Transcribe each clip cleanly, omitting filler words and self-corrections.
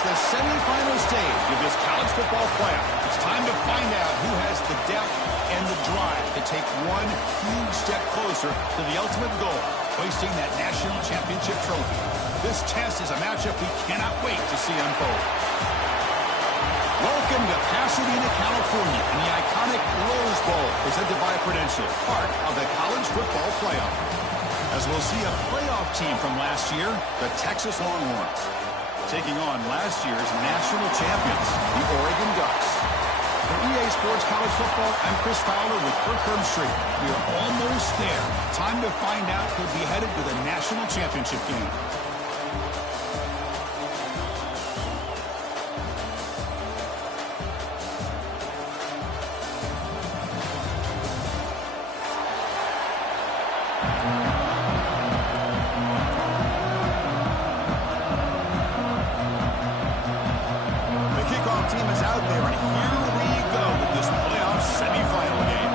the semifinal stage of this college football playoff. It's time to find out who has the depth and the drive to take one huge step closer to the ultimate goal, hoisting that national championship trophy. This test is a matchup we cannot wait to see unfold. Welcome to Pasadena, California, in the iconic Rose Bowl, presented by Prudential, part of the college football playoff. As we'll see a playoff team from last year, the Texas Longhorns, taking on last year's national champions, the Oregon Ducks. For EA Sports College Football, I'm Chris Fowler with Kirk Herbstreit. We are almost there. Time to find out who'll be headed to the national championship game. Team is out there, and here we go with this playoff semifinal game.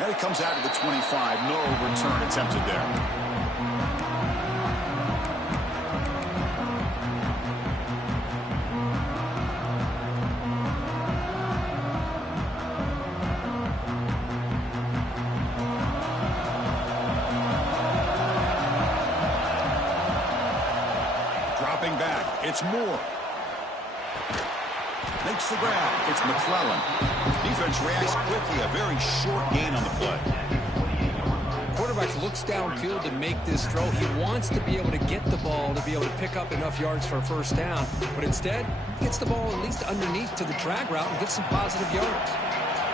And it comes out to the 25. No return attempted there. Back. It's Moore. Makes the grab. It's McClellan. Defense reacts quickly. A very short gain on the play. Quarterback looks downfield to make this throw. He wants to be able to get the ball to be able to pick up enough yards for a first down. But instead, he gets the ball at least underneath to the drag route and gets some positive yards.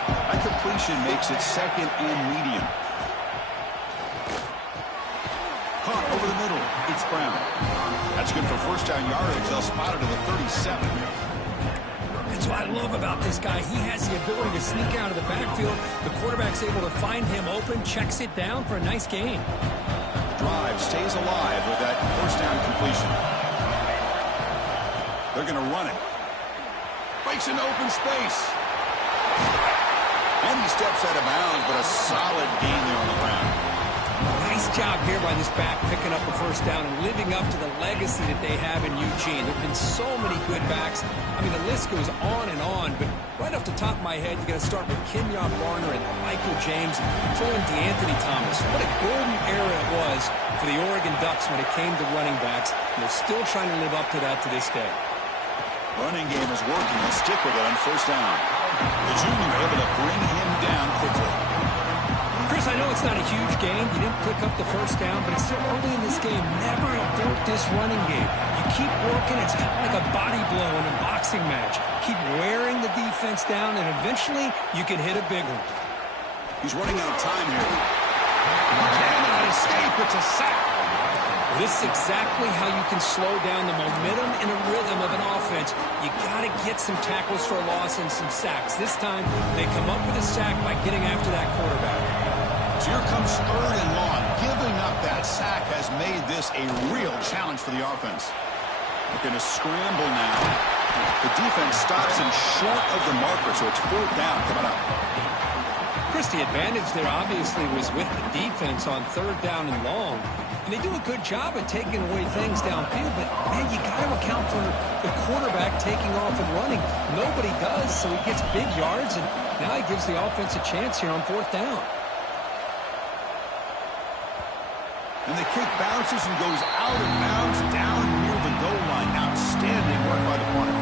That completion makes it second and medium. Caught over the middle. It's Brown. That's good for first down yardage. They'll spot it to the 37. That's what I love about this guy. He has the ability to sneak out of the backfield. The quarterback's able to find him open, checks it down for a nice gain. Drive stays alive with that first down completion. They're going to run it. Breaks into open space. And he steps out of bounds, but a solid gain there on the ground. Nice job here by this back picking up a first down and living up to the legacy that they have in Eugene. There have been so many good backs. I mean, the list goes on and on, but right off the top of my head, you got to start with Kenyon Barner and Michael James, throw in DeAnthony Thomas. What a golden era it was for the Oregon Ducks when it came to running backs, and they're still trying to live up to that to this day. Running game is working. Let's stick with it on first down. The junior able to bring him down quickly. Chris, I know it's not a huge game. You didn't pick up the first down, but it's still early in this game. Never abort this running game. You keep working. It's kind of like a body blow in a boxing match. Keep wearing the defense down, and eventually you can hit a big one. He's running out of time here. Cannot escape. It's a sack. This is exactly how you can slow down the momentum and a rhythm of an offense. You got to get some tackles for a loss and some sacks. This time, they come up with a sack by getting after that quarterback. So here comes third and long. Giving up that sack has made this a real challenge for the offense. They're going to scramble now. The defense stops him short of the marker, so it's fourth down coming up. Chris, the advantage there obviously was with the defense on third down and long. And they do a good job of taking away things downfield, but, man, you got to account for the quarterback taking off and running. Nobody does, so he gets big yards, and now he gives the offense a chance here on fourth down. And the kick bounces and goes out of bounds down near the goal line. Outstanding work by the punter.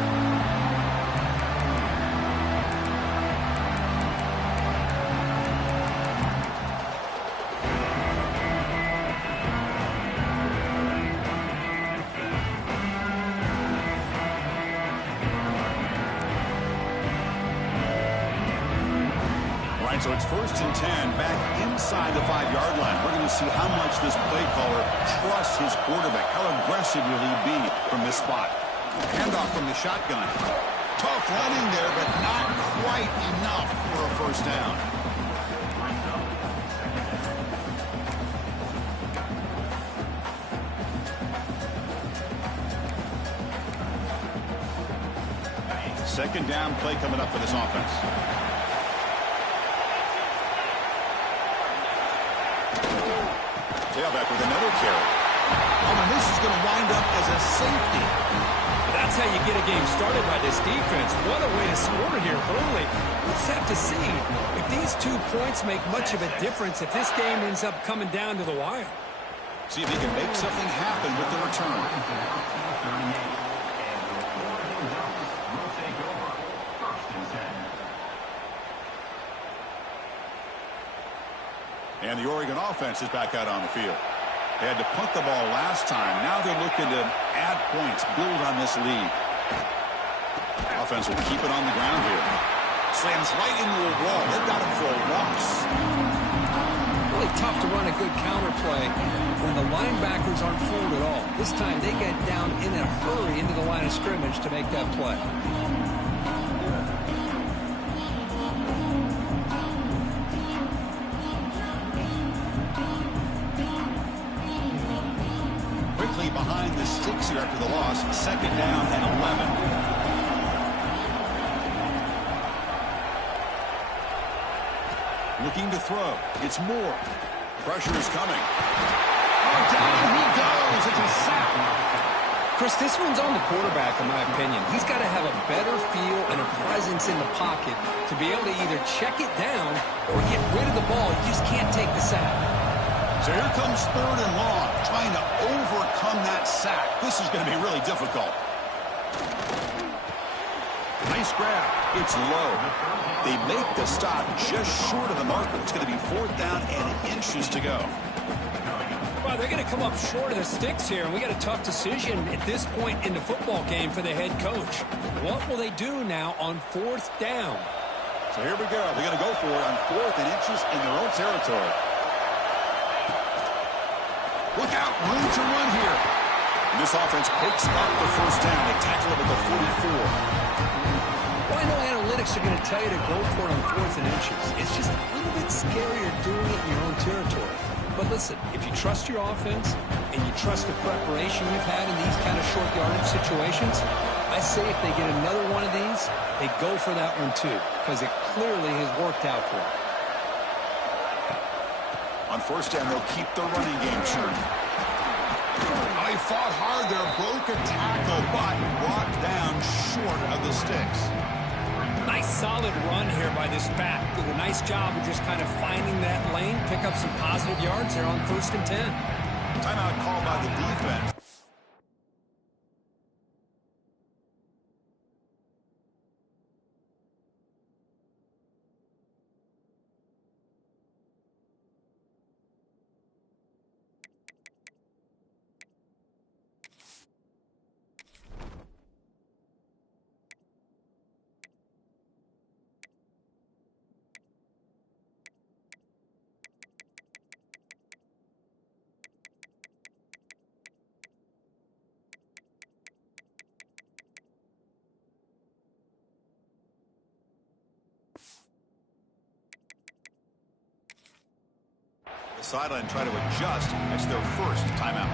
So it's first and 10 back inside the 5-yard line. We're going to see how much this play caller trusts his quarterback. How aggressive will he be from this spot? Handoff from the shotgun. Tough running there, but not quite enough for a first down. Second down play coming up for this offense. Tailback with another carry. Oh, and this is going to wind up as a safety. That's how you get a game started by this defense. What a way to score here early. We'll just have to see if these 2 points make much of a difference if this game ends up coming down to the wire. See if he can make something happen with the return. And the Oregon offense is back out on the field. They had to punt the ball last time. Now they're looking to add points, build on this lead. Offense will keep it on the ground here. Slams right into a wall. They've got him for a loss. Really tough to run a good counter play when the linebackers aren't fooled at all. This time they get down in a hurry into the line of scrimmage to make that play. Quickly behind the sticks here after the loss. 2nd down and 11. Looking to throw. It's Moore. Pressure is coming. Oh, down he goes. It's a sack. Chris, this one's on the quarterback, in my opinion. He's got to have a better feel and a presence in the pocket to be able to either check it down or get rid of the ball. You just can't take the sack. So here comes 3rd and long, trying to overcome that sack. This is going to be really difficult. Nice grab. It's low. They make the stop just short of the marker. It's going to be 4th down and inches to go. Well, they're going to come up short of the sticks here, and we got a tough decision at this point in the football game for the head coach. What will they do now on 4th down? So here we go. They're going to go for it on 4th and inches in their own territory. Look out, room to run here. And this offense picks up the 1st down. They tackle it at the 44. Well, I know analytics are going to tell you to go for it on 4th and inches. It's just a little bit scarier doing it in your own territory. But listen, if you trust your offense and you trust the preparation you've had in these kind of short yardage situations, I say if they get another one of these, they go for that one too, because it clearly has worked out for them. On 1st down, they'll keep the running game churning. Oh, he fought hard there, broke a tackle, but brought down short of the sticks. Nice solid run here by this back. Did a nice job of just kind of finding that lane, pick up some positive yards there on 1st and 10. Timeout called by the defense. Sideline try to adjust. It's their 1st timeout.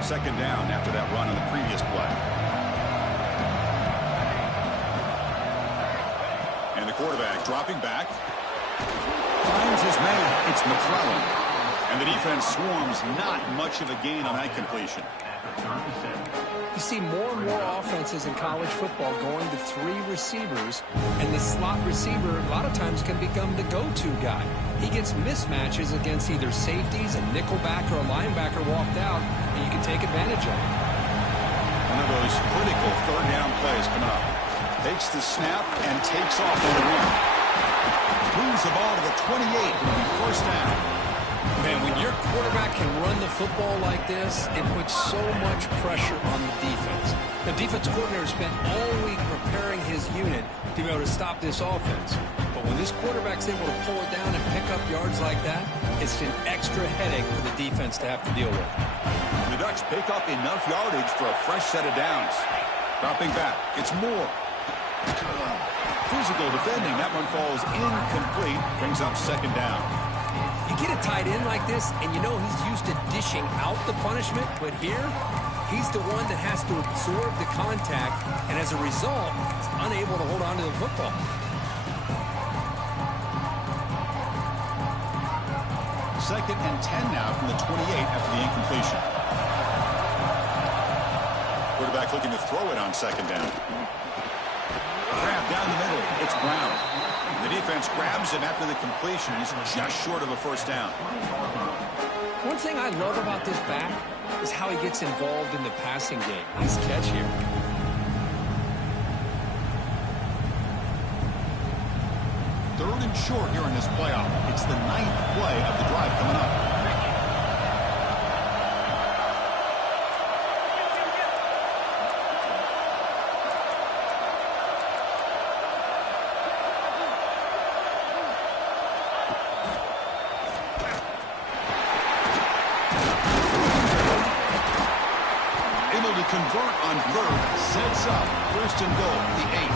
Second down after that run on the previous play. And the quarterback dropping back. Finds his man. It's McClellan. And the defense swarms. Not much of a gain on that completion. You see more and more offenses in college football going to 3 receivers, and the slot receiver a lot of times can become the go-to guy. He gets mismatches against either safeties, a nickelback, or a linebacker walked out, and you can take advantage of it. One of those critical 3rd down plays coming up. Takes the snap and takes off on the run. Moves the ball to the 28. It'll be 1st down. Man, when your quarterback can run the football like this, it puts so much pressure on the defense. The defense coordinator spent all week preparing his unit to be able to stop this offense. But when this quarterback's able to pull it down and pick up yards like that, it's an extra headache for the defense to have to deal with. The Ducks pick up enough yardage for a fresh set of downs. Dropping back, it's Moore. Physical defending, that one falls incomplete, brings up 2nd down. You get a tight end like this, and you know he's used to dishing out the punishment, but here, He's the one that has to absorb the contact, and as a result, is unable to hold on to the football. Second and 10 now from the 28 after the incompletion. Quarterback looking to throw it on second down. Grab down the middle. It's Brown. The defense grabs him after the completion. He's just short of a first down. One thing I love about this back is how he gets involved in the passing game. Nice catch here. Third and short here in this playoff. It's the 9th play of the drive coming up. Convert on third, sets up first and goal, the 8.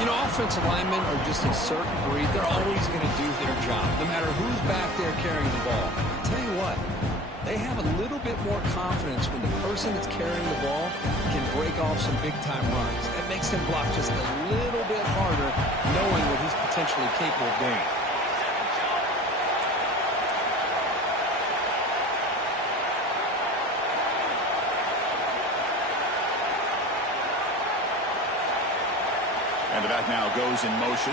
You know, offensive linemen are just a certain breed. They're always going to do their job, no matter who's back there carrying the ball. I'll tell you what, they have a little bit more confidence when the person that's carrying the ball can break off some big-time runs. That makes him block just a little bit harder, knowing what he's potentially capable of doing. And the back now goes in motion.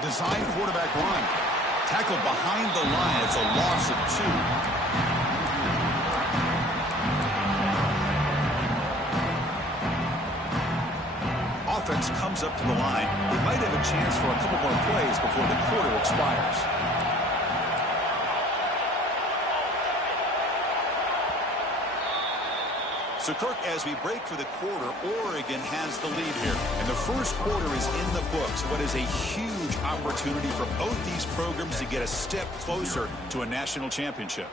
Design quarterback run. Tackled behind the line. It's a loss of 2. Offense comes up to the line. They might have a chance for a couple more plays before the quarter expires. So, Kirk, as we break for the quarter, Oregon has the lead here. And the first quarter is in the books. What is a huge opportunity for both these programs to get a step closer to a national championship.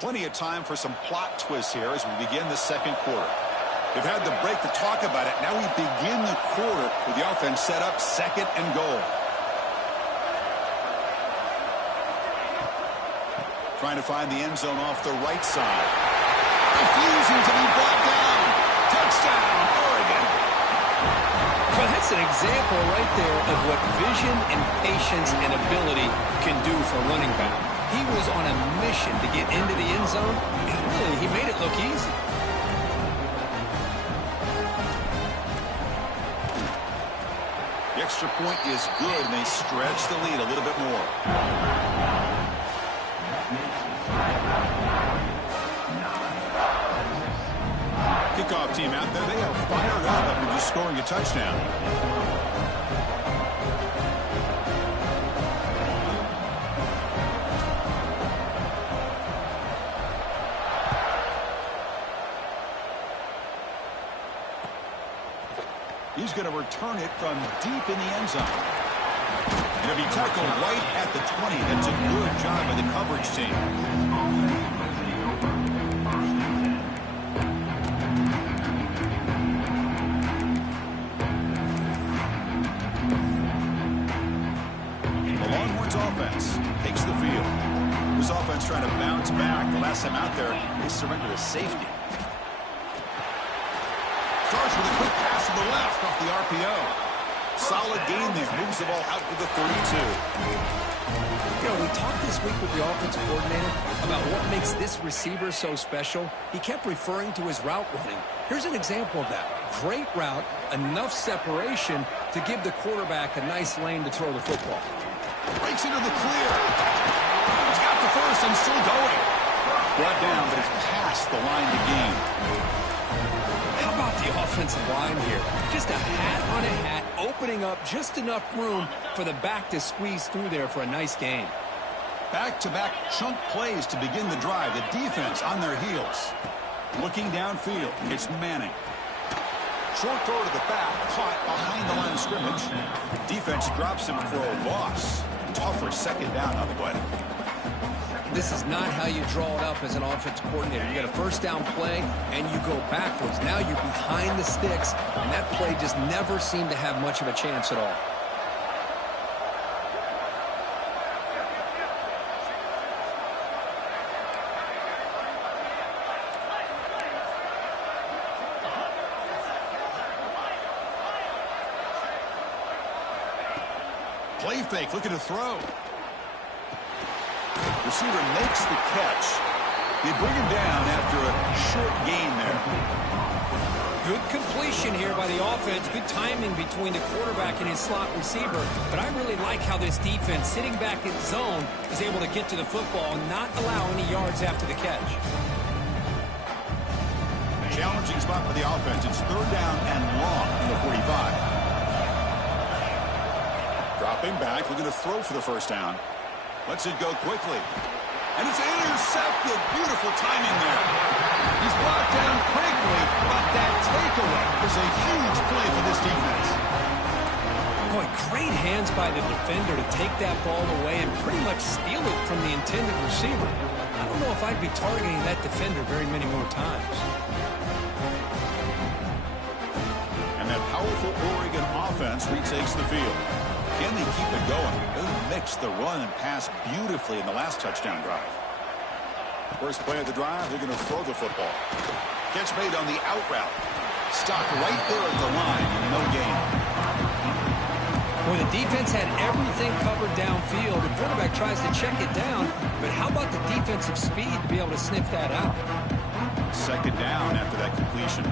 Plenty of time for some plot twists here as we begin the second quarter. We've had the break to talk about it. Now we begin the quarter with the offense set up second and goal. Trying to find the end zone off the right side. Refusing to be brought down. Touchdown, Oregon. Well, that's an example right there of what vision and patience and ability can do for a running back. He was on a mission to get into the end zone, and really, he made it look easy. The extra point is good, and they stretch the lead a little bit more. Kickoff team out there, they are fired up after just scoring a touchdown. He's going to return it from deep in the end zone. It'll be tackled right at the 20. That's a good job by the coverage team. Offense takes the field. This offense trying to bounce back. The last time out there, they surrendered a safety. Starts with a quick pass to the left off the RPO. Solid gain there. Moves the ball out to the 32. You know, we talked this week with the offensive coordinator about what makes this receiver so special. He kept referring to his route running. Here's an example of that. Great route, enough separation to give the quarterback a nice lane to throw the football. Breaks into the clear. He's got the first and still going. Brought down, but it's past the line to gain. How about the offensive line here? Just a hat on a hat, opening up just enough room for the back to squeeze through there for a nice gain. Back-to-back chunk plays to begin the drive. The defense on their heels. Looking downfield. It's Manning. Short throw to the back, caught behind the line of scrimmage. Defense drops him for a loss. Tougher second down on the play. This is not how you draw it up as an offense coordinator. You got a first down play, and you go backwards. Now you're behind the sticks, and that play just never seemed to have much of a chance at all. Play fake, looking to throw. Receiver makes the catch. They bring him down after a short gain there. Good completion here by the offense. Good timing between the quarterback and his slot receiver. But I really like how this defense, sitting back in zone, is able to get to the football and not allow any yards after the catch. Challenging spot for the offense. It's third down and long from the 45. Dropping back, looking to throw for the first down. Lets it go quickly. And it's intercepted. Beautiful timing there. He's brought down quickly, but that takeaway is a huge play for this defense. Boy, great hands by the defender to take that ball away and pretty much steal it from the intended receiver. I don't know if I'd be targeting that defender very many more times. And that powerful Oregon offense retakes the field. Can they keep it going? They mix the run and pass beautifully in the last touchdown drive. First play of the drive, they're going to throw the football. Catch made on the out route. Stopped right there at the line and no gain. Well, the defense had everything covered downfield. The quarterback tries to check it down, but how about the defensive speed to be able to sniff that out? Second down after that completion.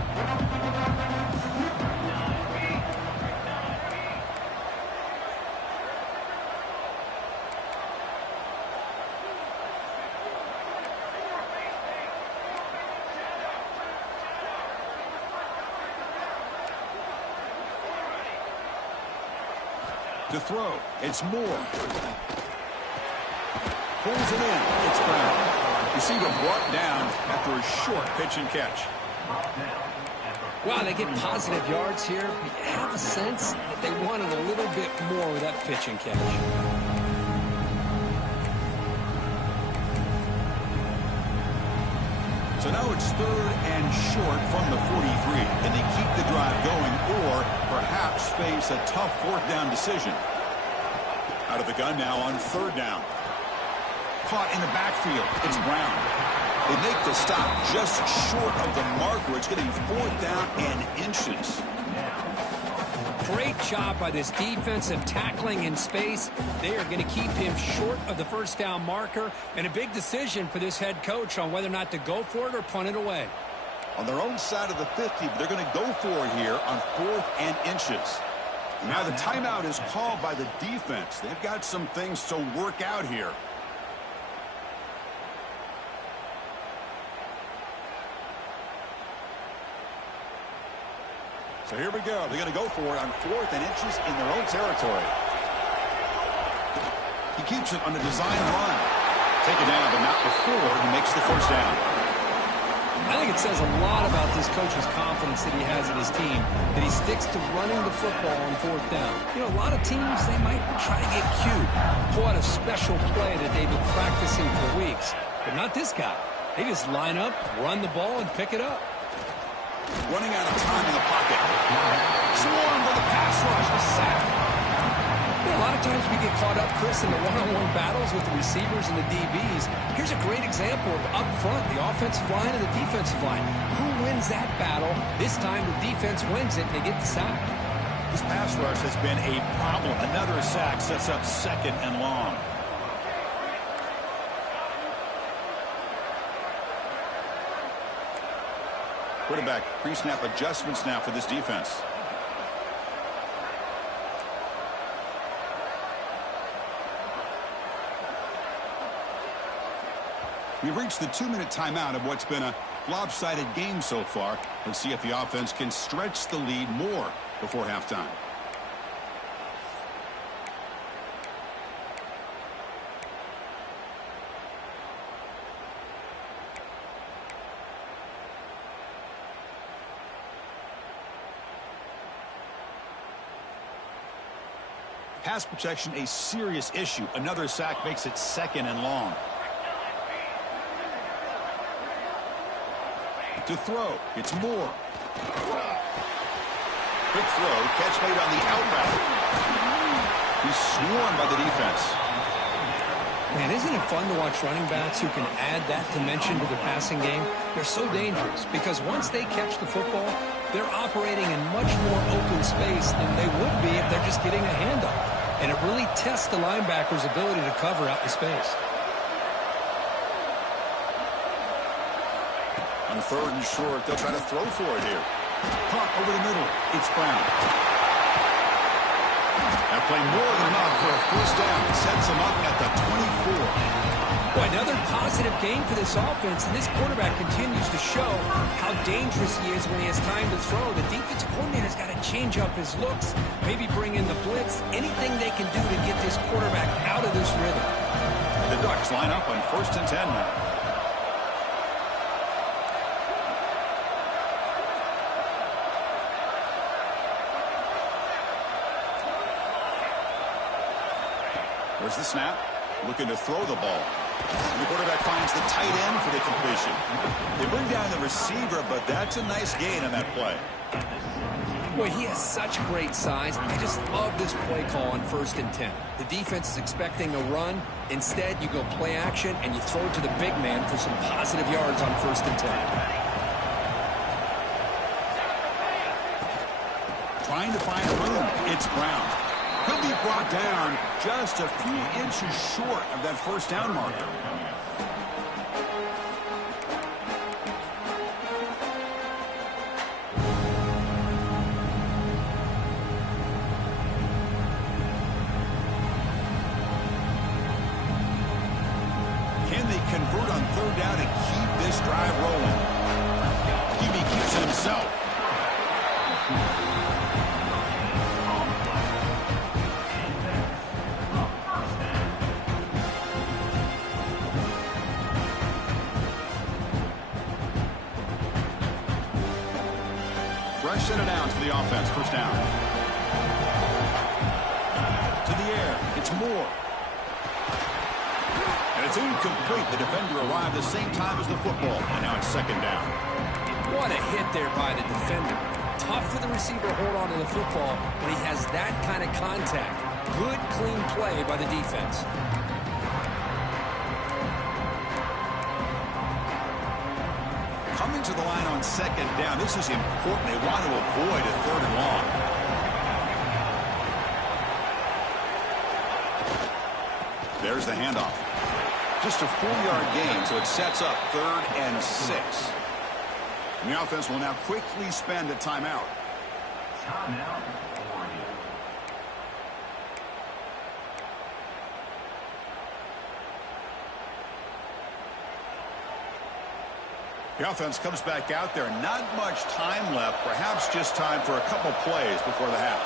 To throw, it's Moore. Pulls it in, it's Brown. Receiver brought down after a short pitch and catch. Wow, they get positive yards here, but you have a sense that they wanted a little bit more with that pitch and catch. So now it's third and short from the 43. Can they keep the drive going or perhaps face a tough fourth down decision? Out of the gun now on third down. Caught in the backfield. It's Brown. They make the stop just short of the marker. It's getting fourth down and inches. Great job by this defensive tackling in space. They are going to keep him short of the first down marker, and a big decision for this head coach on whether or not to go for it or punt it away. On their own side of the 50, but they're going to go for it here on fourth and inches. Now the timeout is called by the defense. They've got some things to work out here. So here we go. They're going to go for it on fourth and inches in their own territory. He keeps it on the design run. Take it down, but not before he makes the first down. I think it says a lot about this coach's confidence that he has in his team, that he sticks to running the football on fourth down. You know, a lot of teams, they might try to get cute, pull out a special play that they've been practicing for weeks. But not this guy. They just line up, run the ball, and pick it up. Running out of time in the pocket. Swarmed with a pass rush. A sack. Yeah, a lot of times we get caught up, Chris, in the one-on-one battles with the receivers and the DBs. Here's a great example of up front, the offensive line and the defensive line. Who wins that battle? This time the defense wins it, and they get the sack. This pass rush has been a problem. Another sack sets up second and long. Quarterback pre-snap adjustments now for this defense. We've reached the 2-minute timeout of what's been a lopsided game so far. Let's see if the offense can stretch the lead more before halftime. Pass protection, a serious issue. Another sack makes it second and long. To throw, it's Moore. Quick throw, catch made on the out route. He's swarmed by the defense. Man, isn't it fun to watch running backs who can add that dimension to the passing game? They're so dangerous because once they catch the football, they're operating in much more open space than they would be if they're just getting a handoff. and it really tests the linebacker's ability to cover out the space. On 3rd and short, they'll try to throw for it here. Caught over the middle. It's Brown. That play more than enough for a first down. Sets him up at the 24. Boy, another positive game for this offense, and this quarterback continues to show how dangerous he is when he has time to throw. The defensive coordinator's got to change up his looks, maybe bring in the blitz, anything they can do to get this quarterback out of this rhythm. The Ducks line up on 1st and 10 now. Where's the snap? Looking to throw the ball. And the quarterback finds the tight end for the completion. They bring down the receiver, but that's a nice gain on that play. Boy, he has such great size. I just love this play call on 1st and 10. The defense is expecting a run. Instead, you go play action, and you throw it to the big man for some positive yards on 1st and 10. Trying to find room. It's Brown. He'll be brought down just a few inches short of that first down marker. Can they convert on 3rd down and keep this drive rolling? QB keeps it himself. Fresh set of downs for the offense. First down. To the air. It's Moore. And it's incomplete. The defender arrived the same time as the football. And now it's 2nd down. What a hit there by the defender. Tough for the receiver to hold on to the football when he has that kind of contact. Good, clean play by the defense. Coming to the line on 2nd down. This is important. They want to avoid a 3rd and long. There's the handoff. Just a 4-yard gain, so it sets up 3rd and 6. And the offense will now quickly spend a timeout. Timeout. The offense comes back out there. Not much time left. Perhaps just time for a couple plays before the half.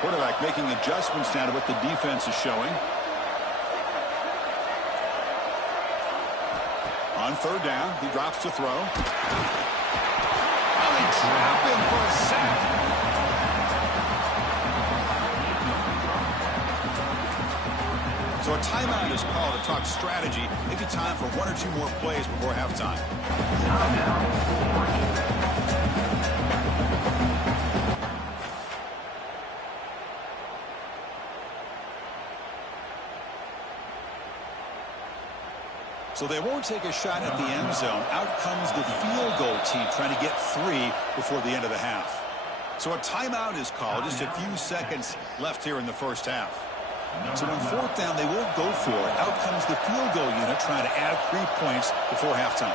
Quarterback making adjustments now to what the defense is showing. On 3rd down, he drops to throw. Oh, they trap him for a sack. So a timeout is called to talk strategy. Maybe time for 1 or 2 more plays before halftime. So they won't take a shot at the end zone. Out comes the field goal team trying to get 3 before the end of the half. So a timeout is called. Just a few seconds left here in the first half. So on 4th down, they won't go for it. Out comes the field goal unit trying to add 3 points before halftime.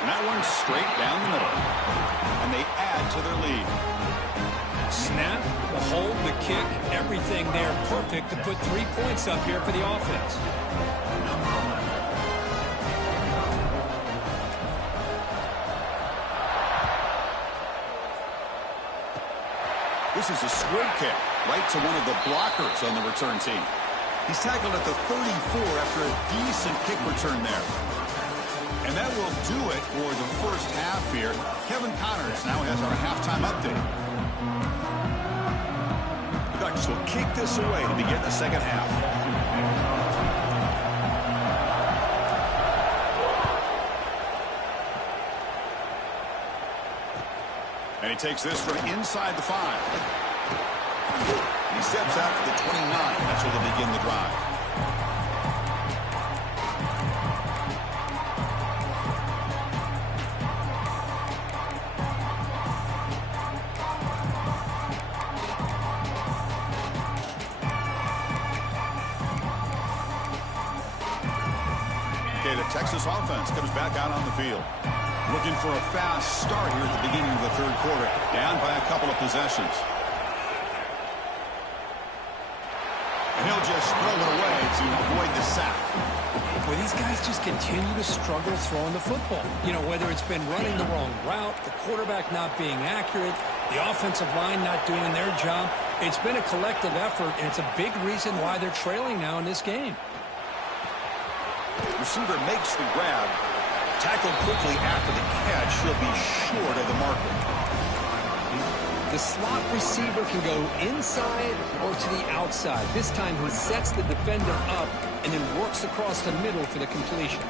And that one's straight down the middle. And they add to their lead. Snap, the hold, the kick, everything there perfect to put 3 points up here for the offense. This is a squib kick right to one of the blockers on the return team. He's tackled at the 34 after a decent kick return there. And that will do it for the first half here. Kevin Connors now has our halftime update. The Ducks will kick this away to begin the second half. And he takes this from inside the 5. He steps out to the 29. That's where they'll begin the drive. Okay, the Texas offense comes back out on the field. Looking for a fast start here at the beginning of the third quarter. Down by a couple of possessions. And he'll just throw it away to avoid the sack. Well, these guys just continue to struggle throwing the football. You know, whether it's been running the wrong route, the quarterback not being accurate, the offensive line not doing their job. It's been a collective effort, and it's a big reason why they're trailing now in this game. Receiver makes the grab. Tackled quickly after the catch. He'll be short of the marker. The slot receiver can go inside or to the outside. This time he sets the defender up and then works across the middle for the completion.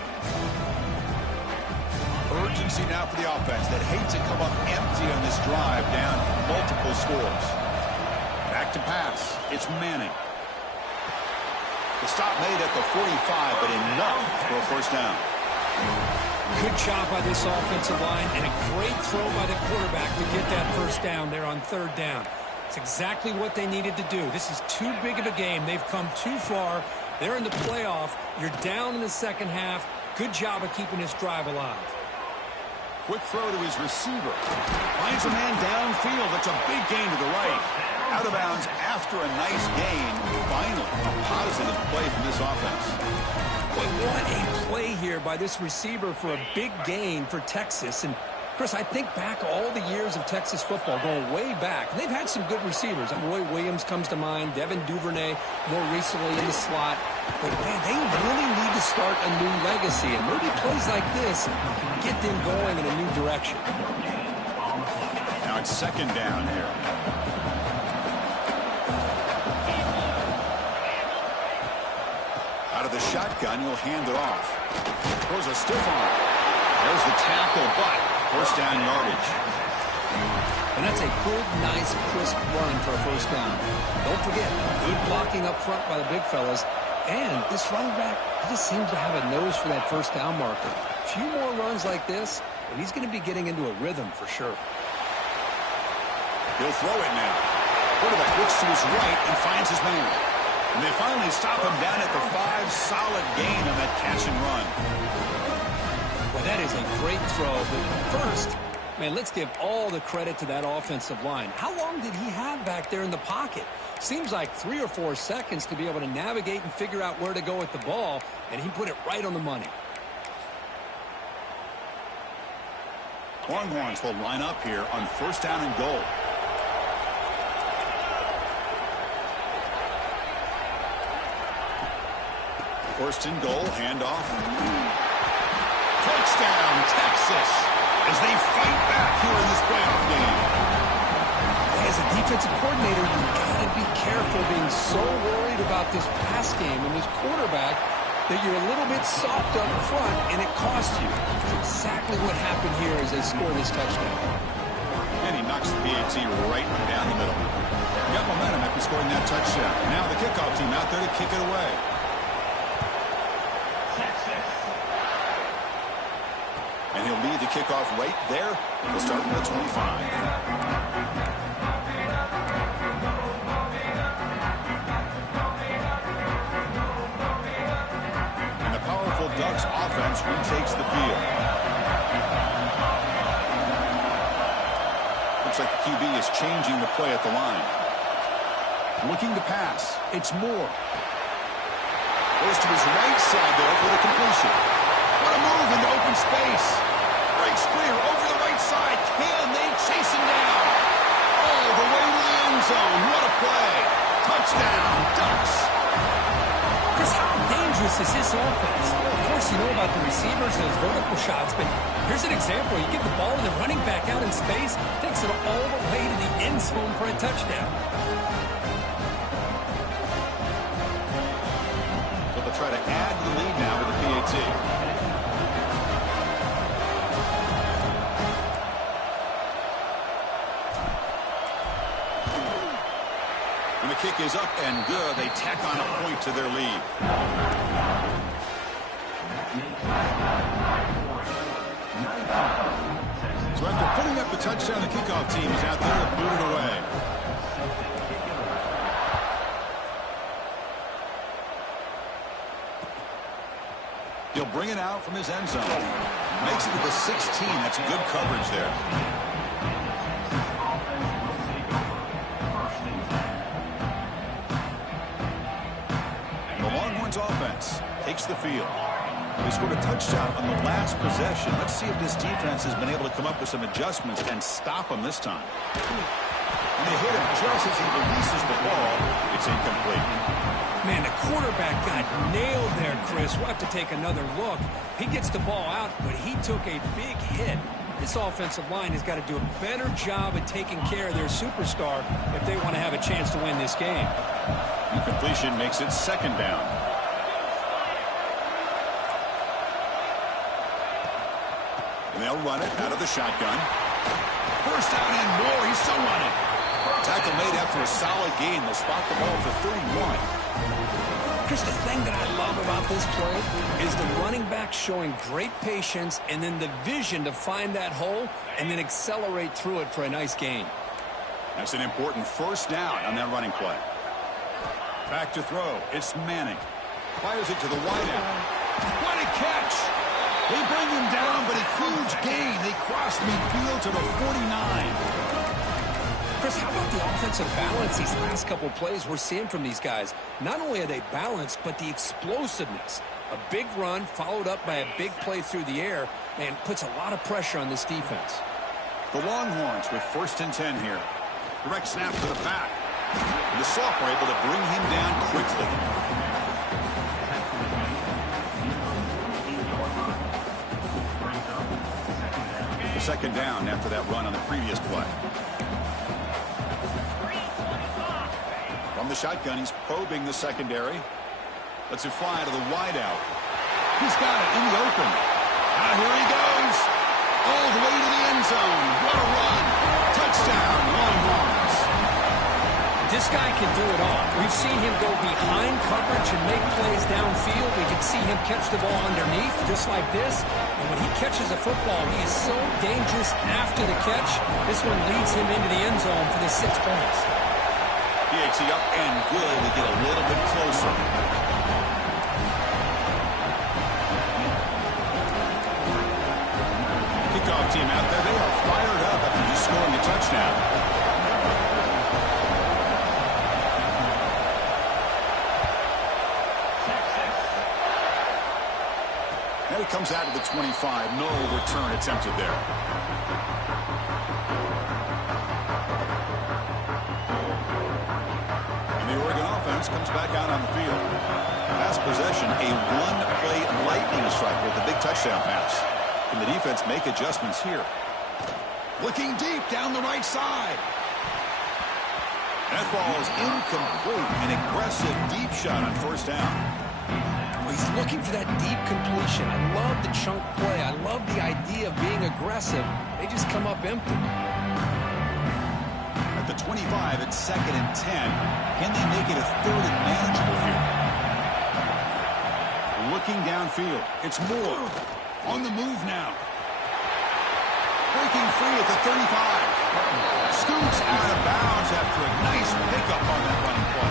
Urgency now for the offense that hates to come up empty on this drive, down multiple scores. Back to pass. It's Manning. The stop made at the 45, but enough for a first down. Good job by this offensive line and a great throw by the quarterback to get that first down there on third down. It's exactly what they needed to do. This is too big of a game. They've come too far. They're in the playoff. You're down in the second half. Good job of keeping this drive alive. Quick throw to his receiver. Finds a man downfield. That's a big gain to the right. Out of bounds after a nice gain. Finally, a positive play from this offense. Boy, what a play here by this receiver for a big gain for Texas. And, Chris, I think back all the years of Texas football, going way back. And they've had some good receivers. Roy Williams comes to mind, Devin Duvernay more recently in the slot. But, man, they really need to start a new legacy. And maybe plays like this can get them going in a new direction. Now it's second down here. Out of the shotgun, you'll hand it off. Throws a stiff arm. There's the tackle, but first down yardage. And that's a good, nice, crisp run for a first down. Don't forget, good blocking up front by the big fellas. And this running back, he just seems to have a nose for that first down marker. A few more runs like this, and he's going to be getting into a rhythm for sure. He'll throw it now. Quarterback looks to his right and finds his man. And they finally stop him down at the 5. Solid gain on that catch and run. Well, that is a great throw. But first, man, let's give all the credit to that offensive line. How long did he have back there in the pocket? Seems like 3 or 4 seconds to be able to navigate and figure out where to go with the ball, and he put it right on the money. Longhorns will line up here on first down and goal. First and goal, handoff. Touchdown, Texas, as they fight back here in this playoff game. As a defensive coordinator, you've got to be careful being so worried about this pass game and this quarterback that you're a little bit soft up front, and it costs you. That's exactly what happened here as they scored this touchdown. And he knocks the PAT right down the middle. Got momentum after scoring that touchdown. Now the kickoff team out there to kick it away. And he'll lead the kickoff right there. He'll start with the 25. And the powerful Ducks offense retakes the field. Looks like the QB is changing the play at the line. Looking to pass. It's Moore. Goes to his right side there for the completion. What a move into open space. Breaks clear over the right side. Can they chase him down? All the way to the end zone. What a play. Touchdown, Ducks. Chris, how dangerous is this offense? Well, of course, you know about the receivers, those vertical shots, but here's an example. You get the ball and the running back out in space, takes it all the way to the end zone for a touchdown. So they'll try to add to the lead now with the PAT. And the kick is up and good. They tack on a point to their lead. So after putting up the touchdown, the kickoff team is out there to boot it away. He'll bring it out from his end zone. Makes it to the 16. That's good coverage there. The Longhorns offense takes the field. They scored a touchdown on the last possession. Let's see if this defense has been able to come up with some adjustments and stop them this time. And they hit him just as he releases the ball. It's incomplete. Man, the quarterback got nailed there, Chris. We'll have to take another look. He gets the ball out, but he took a big hit. This offensive line has got to do a better job at taking care of their superstar if they want to have a chance to win this game. Incompletion makes it second down. And they'll run it out of the shotgun. First down and more. He's still running. Tackle made after a solid gain. They'll spot the ball for 31. Chris, the thing that I love about this play is the running back showing great patience and then the vision to find that hole and then accelerate through it for a nice gain. That's an important first down on that running play. Back to throw. It's Manning. Fires it to the wideout. What a catch! They bring him down, but a huge gain. They cross midfield to the 49. Chris, how about the offensive balance these last couple plays we're seeing from these guys? Not only are they balanced, but the explosiveness. A big run followed up by a big play through the air and puts a lot of pressure on this defense. The Longhorns with 1st and 10 here. Direct snap to the back. And the Soft were able to bring him down quickly. Second down after that run on the previous play. From the shotgun, he's probing the secondary. Lets it fly to the wideout. He's got it in the open. Now here he goes. All the way to the end zone. What a run. Touchdown, Longhorns. This guy can do it all. We've seen him go behind coverage and make plays downfield. We can see him catch the ball underneath just like this. And when he catches a football, he is so dangerous after the catch. This one leads him into the end zone for the 6 points. PAT up and good. We get a little bit closer. Kickoff team out there. They are fired up after just scoring a touchdown. And it comes out to the 25. No return attempted there. The Oregon offense comes back out on the field. Pass possession, a one-play lightning strike with a big touchdown pass. Can the defense make adjustments here? Looking deep down the right side. That ball is incomplete. An aggressive deep shot on first down. He's looking for that deep completion. I love the chunk play. I love the idea of being aggressive. They just come up empty. At the 25, it's 2nd and 10. Can they make it a 3rd and manageable here? Looking downfield. It's Moore. On the move now. Breaking free at the 35. Scoots out of bounds after a nice pickup on that running play.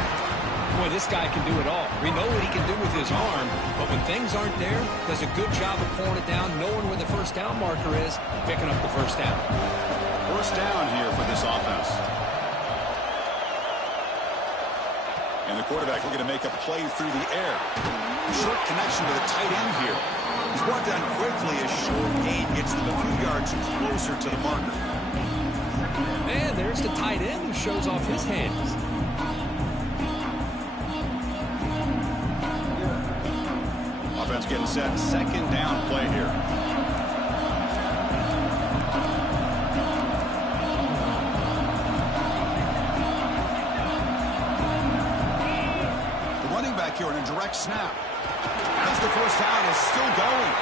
Boy, this guy can do it all. We know what he can do with his arm, but when things aren't there, does a good job of pulling it down, knowing where the first down marker is, picking up the first down. First down here for this offense. And the quarterback looking to make a play through the air. Short connection to the tight end here. He's brought down quickly. A short gain gets them a few yards closer to the marker. And there's the tight end who shows off his hands. Offense getting set. Second down play here. The running back here in a direct snap. As the first down is still going.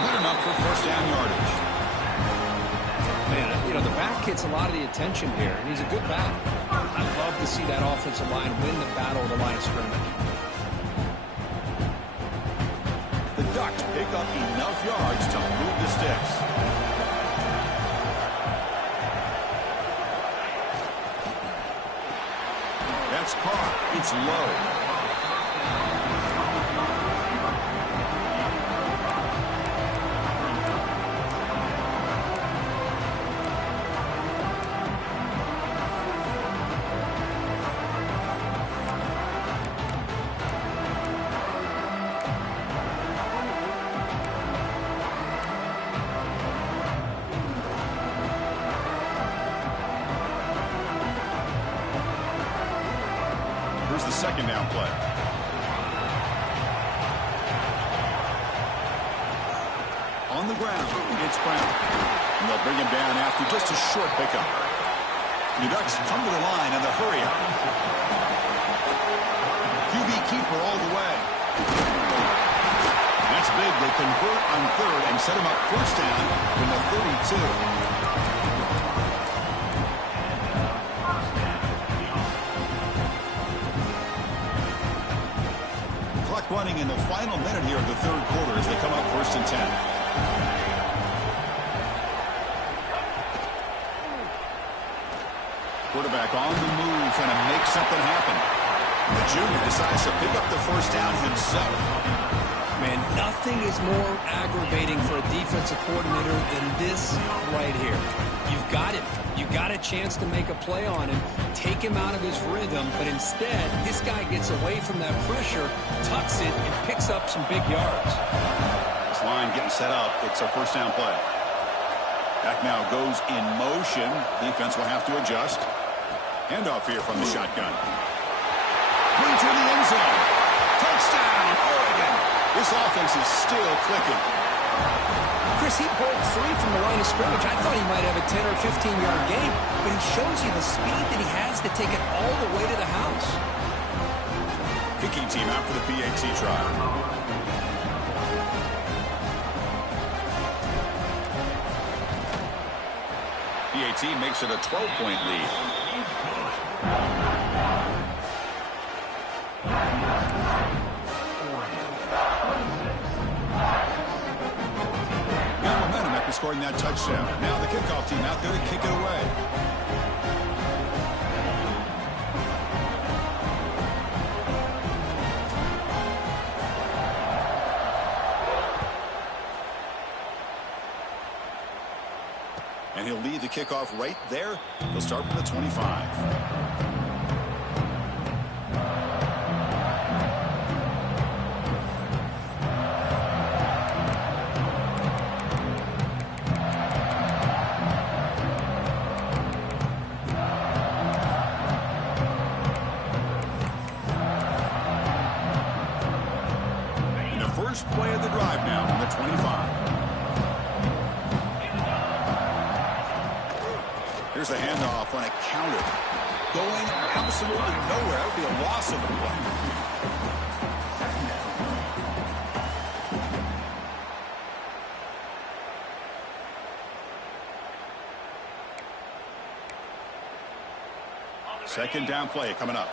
Good enough for first down yardage. Man, you know, the back gets a lot of the attention here, and he's a good back. I love to see that offensive line win the battle of the line of scrimmage. The Ducks pick up enough yards to move the sticks. That's caught. It's low. The second down play. On the ground, it's Brown. And they'll bring him down after just a short pickup. The Ducks come to the line in the hurry up. QB keeper all the way. That's big. They convert on third and set him up first down from the 32. Running in the final minute here of the third quarter as they come up 1st and 10. Quarterback on the move, trying to make something happen. The junior decides to pick up the first down himself. Man, nothing is more aggravating for a defensive coordinator than this right here. You've got him. You got a chance to make a play on him, take him out of his rhythm, but instead, this guy gets away from that pressure, tucks it, and picks up some big yards. This line getting set up. It's a first down play. Back now goes in motion. Defense will have to adjust. Handoff here from the shotgun. Going to the end zone. Touchdown, Oregon. This offense is still clicking. Chris, he broke free from the line of scrimmage. I thought he might have a 10 or 15-yard gain, but he shows you the speed that he has to take it all the way to the house. Kicking team out for the PAT try. PAT makes it a 12-point lead. Scoring that touchdown. Now the kickoff team out there to kick it away. And he'll lead the kickoff right there. He'll start from the 25. First play of the drive now from the 25. Here's the handoff on a counter. Going absolutely nowhere. That would be a loss of the play. Second down play coming up.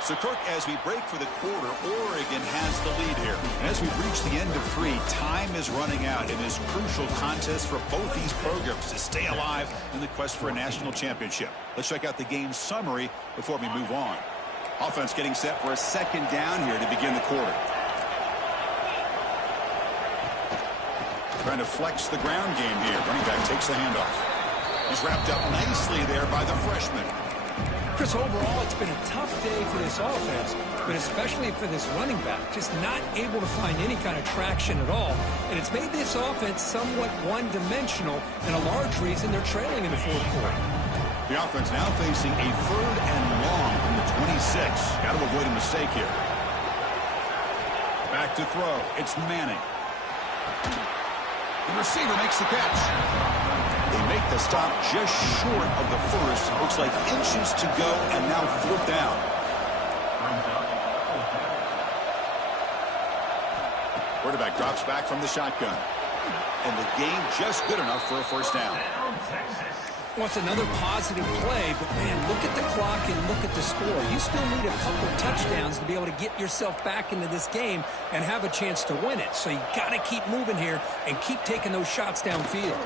So, Kirk, as we break for the quarter, Oregon has the lead here. And as we reach the end of 3, time is running out in this crucial contest for both these programs to stay alive in the quest for a national championship. Let's check out the game summary before we move on. Offense getting set for a second down here to begin the quarter. Trying to flex the ground game here. Running back takes the handoff. He's wrapped up nicely there by the freshman. Chris, overall, it's been a tough day for this offense, but especially for this running back, just not able to find any kind of traction at all. And it's made this offense somewhat one-dimensional, and a large reason they're trailing in the fourth quarter. The offense now facing a 3rd and long from the 26. Got to avoid a mistake here. Back to throw. It's Manning. The receiver makes the catch. They make the stop just short of the first. Looks like inches to go, and now 4th down. Quarterback drops back from the shotgun. and the game just good enough for a first down. Well, it's another positive play, but, man, look at the clock and look at the score. You still need a couple touchdowns to be able to get yourself back into this game and have a chance to win it. So you got to keep moving here and keep taking those shots downfield.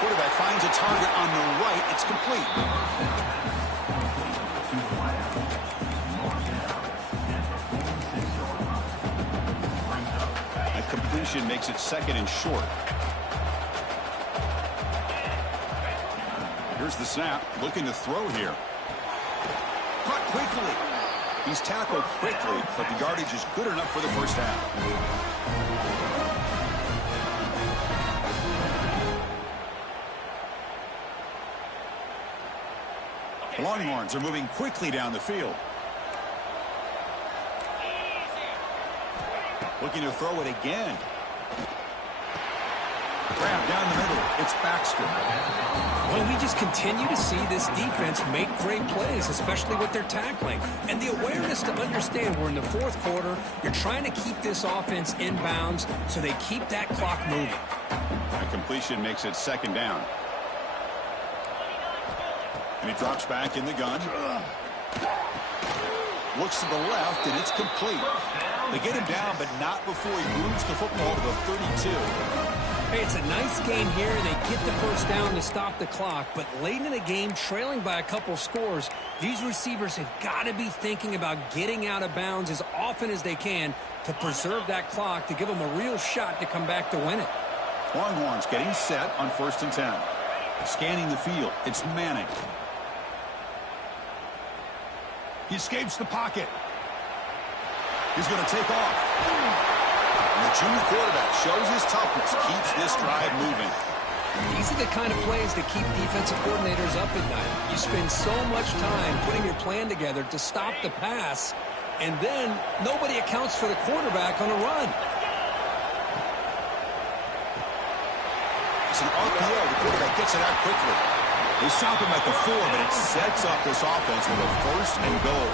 Quarterback finds a target on the right. It's complete. A completion makes it second and short. Here's the snap, looking to throw here. Caught quickly. He's tackled quickly, but the yardage is good enough for the first down. The Longhorns are moving quickly down the field. Looking to throw it again. Grab down the middle. It's Baxter. Well, we just continue to see this defense make great plays, especially with their tackling. And the awareness to understand we're in the fourth quarter. You're trying to keep this offense in bounds so they keep that clock moving. A completion makes it second down. And he drops back in the gun. Looks to the left, and it's complete. They get him down, but not before he moves the football to the 32. Hey, it's a nice game here. They get the first down to stop the clock, but late in the game, trailing by a couple scores, these receivers have got to be thinking about getting out of bounds as often as they can to preserve that clock, to give them a real shot to come back to win it. Longhorns getting set on 1st and 10. Scanning the field. It's Manning. He escapes the pocket. He's going to take off. And the junior quarterback shows his toughness, keeps this drive moving. These are the kind of plays that keep defensive coordinators up at night. You spend so much time putting your plan together to stop the pass, and then nobody accounts for the quarterback on a run. It's an RPO. The quarterback gets it out quickly. They stop him at the 4, but it sets up this offense with a 1st and goal.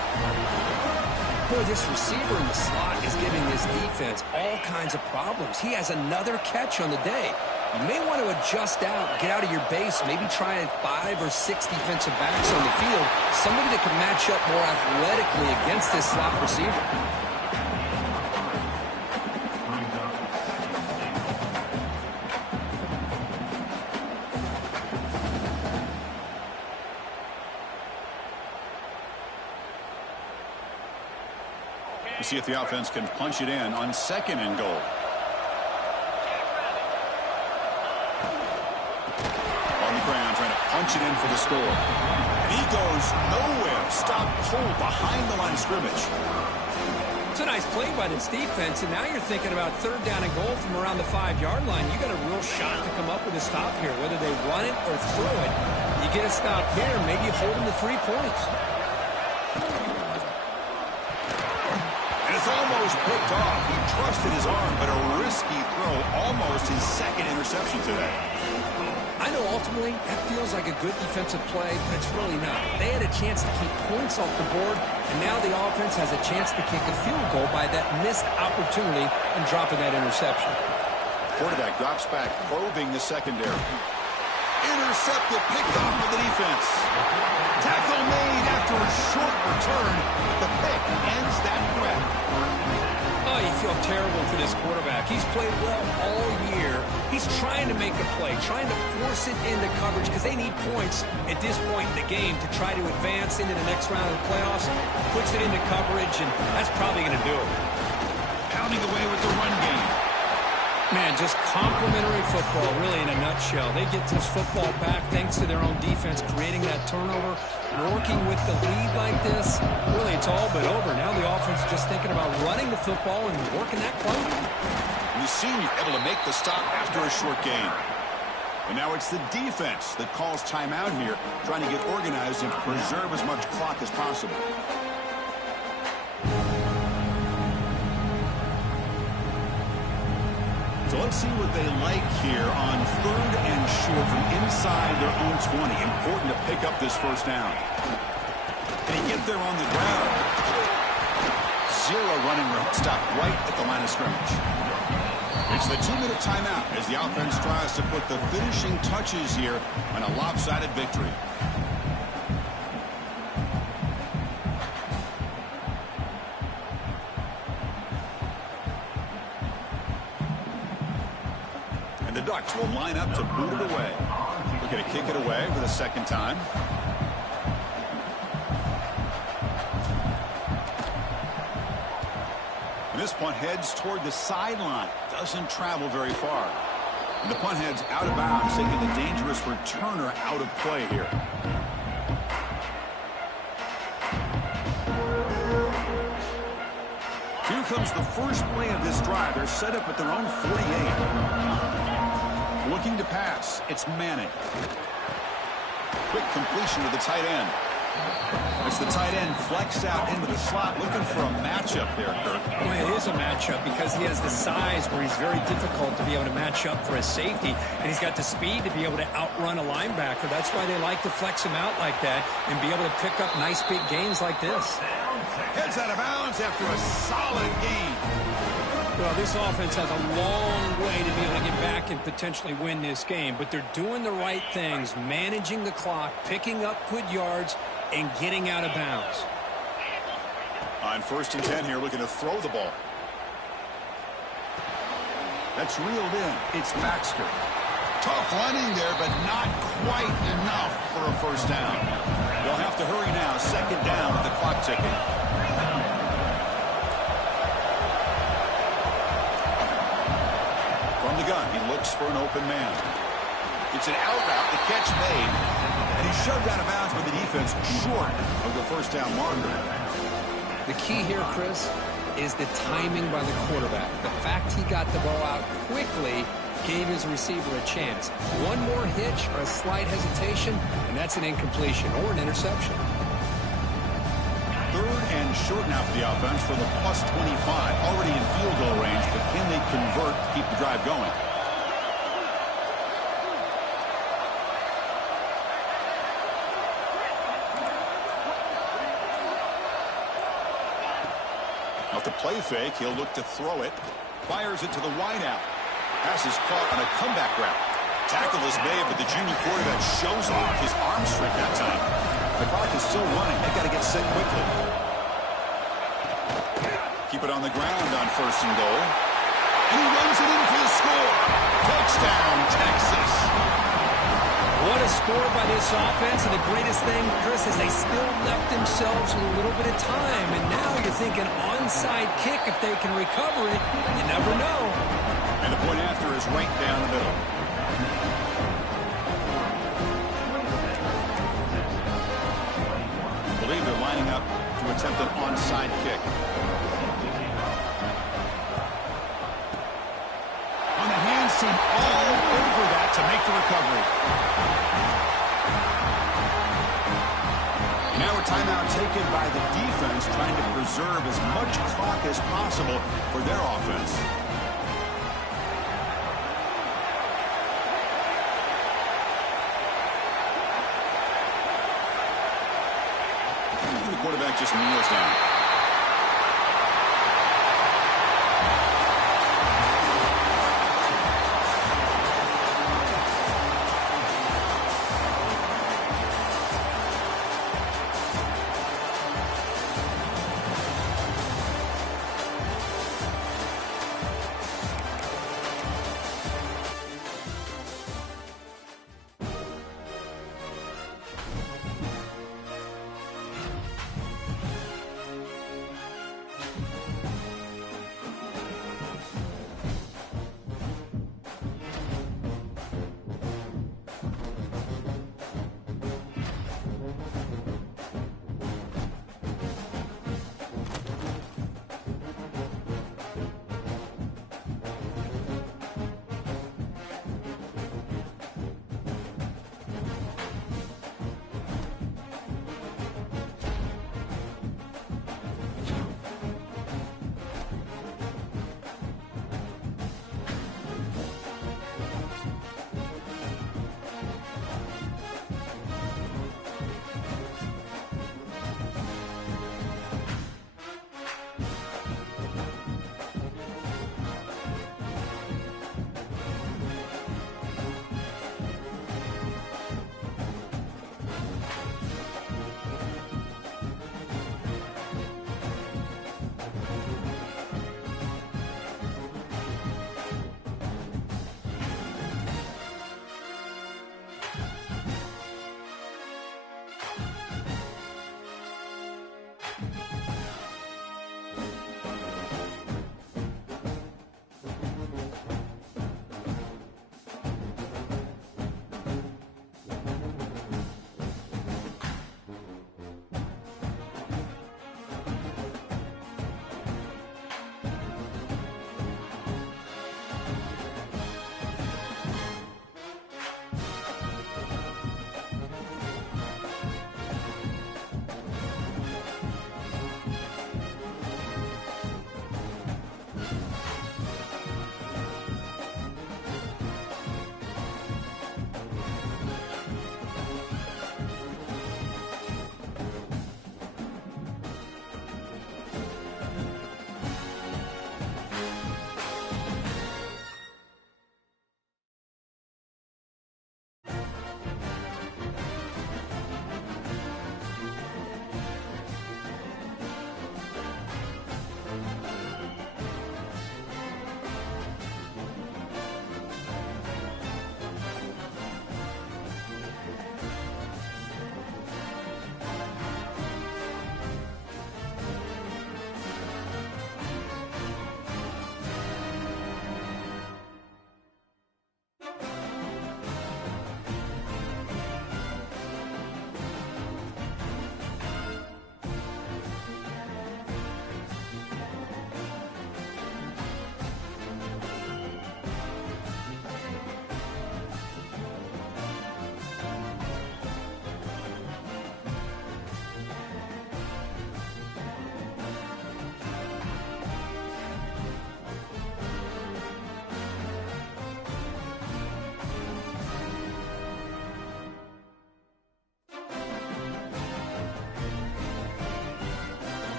Boy, this receiver in the slot is giving this defense all kinds of problems. He has another catch on the day. You may want to adjust out, get out of your base, maybe try 5 or 6 defensive backs on the field, somebody that can match up more athletically against this slot receiver. We'll see if the offense can punch it in on 2nd and goal. On the ground, trying to punch it in for the score. And he goes nowhere. Stop cold behind the line of scrimmage. It's a nice play by this defense, and now you're thinking about 3rd down and goal from around the 5-yard line. You got a real shot to come up with a stop here, whether they run it or throw it. You get a stop here, maybe hold them to 3 points. It's almost picked off. He trusted his arm, but a risky throw, almost his 2nd interception today. I know ultimately that feels like a good defensive play, but it's really not. They had a chance to keep points off the board, and now the offense has a chance to kick a field goal by that missed opportunity and dropping that interception. Quarterback drops back, probing the secondary. Intercepted, picked off by the defense. Tackle made after a short return. The pick ends that threat. Oh, you feel terrible for this quarterback. He's played well all year. He's trying to make a play, trying to force it into coverage because they need points at this point in the game to try to advance into the next round of the playoffs. Puts it into coverage, and that's probably going to do it. Pounding away with the run game. Man, just complimentary football, really, in a nutshell. They get this football back thanks to their own defense, creating that turnover, working with the lead like this. Really, it's all but over. Now the offense is just thinking about running the football and working that clock. The senior able to make the stop after a short gain. And now it's the defense that calls timeout here, trying to get organized and preserve as much clock as possible. So let's see what they like here on 3rd and short from inside their own 20. Important to pick up this first down. They get there on the ground. zero running room. Stop right at the line of scrimmage. It's the 2-minute timeout as the offense tries to put the finishing touches here on a lopsided victory. And the Ducks will line up to boot it away. We're going to kick it away for the second time. And this punt heads toward the sideline. Doesn't travel very far. And the punt heads out of bounds, taking the dangerous returner out of play here. Here comes the first play of this drive. They're set up at their own 48. Looking to pass. It's Manning. Quick completion to the tight end. As the tight end flexed out into the slot, looking for a matchup there, Kirk. Well, it is a matchup because he has the size where he's very difficult to be able to match up for a safety, and he's got the speed to be able to outrun a linebacker. That's why they like to flex him out like that and be able to pick up nice big gains like this. Heads out of bounds after a solid gain. Well, this offense has a long way to be able to get back and potentially win this game, but they're doing the right things, managing the clock, picking up good yards, and getting out of bounds. On 1st and 10 here, looking to throw the ball. That's reeled in. It's Baxter. Tough running there, but not quite enough for a first down. They'll have to hurry now. 2nd down with the clock ticking. From the gun, he looks for an open man. It's an out route, the catch made, and he's shoved out of bounds with the defense short of the first down marker. The key here, Chris, is the timing by the quarterback. The fact he got the ball out quickly gave his receiver a chance. One more hitch or a slight hesitation, and that's an incompletion or an interception. 3rd and short now for the offense for the +25. Already in field goal range, but can they convert to keep the drive going? Off the play fake, he'll look to throw it. Fires it to the wideout. Pass is caught on a comeback route. Tackle is made, but the junior quarterback shows off his arm strength that time. The clock is still running. They've got to get set quickly. Keep it on the ground on 1st and goal. And he runs it in for the score. Touchdown, Texas. What a score by this offense, and the greatest thing, Chris, is they still left themselves with a little bit of time, and now you're thinking onside kick if they can recover it. You never know. And the point after is right down the middle. I believe they're lining up to attempt an onside kick. On the hands team all over that to make the recovery. Now a timeout taken by the defense, trying to preserve as much clock as possible for their offense. The quarterback just kneels down.